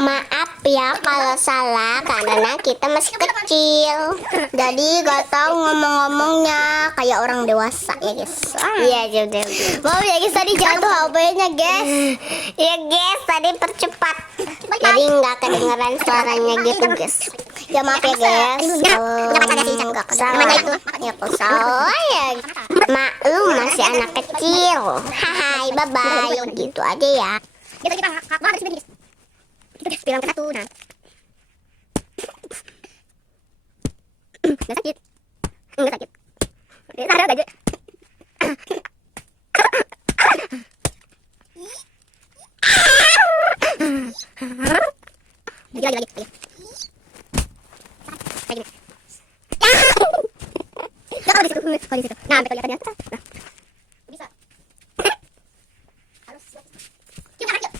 Maaf ya kalau salah karena kita masih kecil. Jadi gak tahu ngomong-ngomongnya kayak orang dewasa ya guys. Iya udah. Maaf ya guys, tadi jatuh HP-nya guys. Ya guys, tadi percepat. Jadi nggak kedengeran suaranya gitu guys. Ya maaf ya guys. Nggak kedengeran. Ya kesal ya. Maklum masih anak kecil. Hai bye bye. Gitu aja ya. Kita bilang ke satu, nah. Nggak sakit. Nggak sakit. Ada aja. Lagi. Lagi. Kalau di situ. Nah, sampai kelihatan ya. Nah. Bisa. Harus. Coba yuk.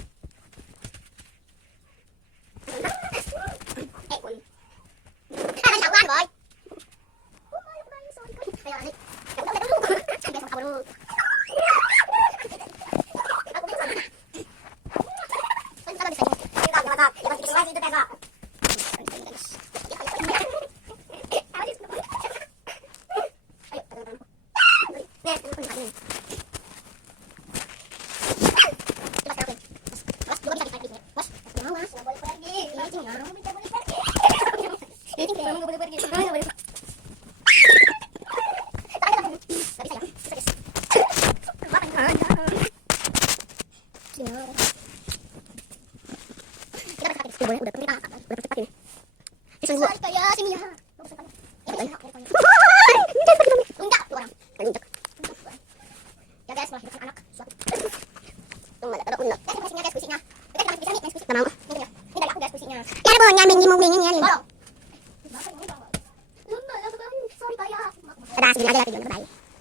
Ada segini aja ya, bye.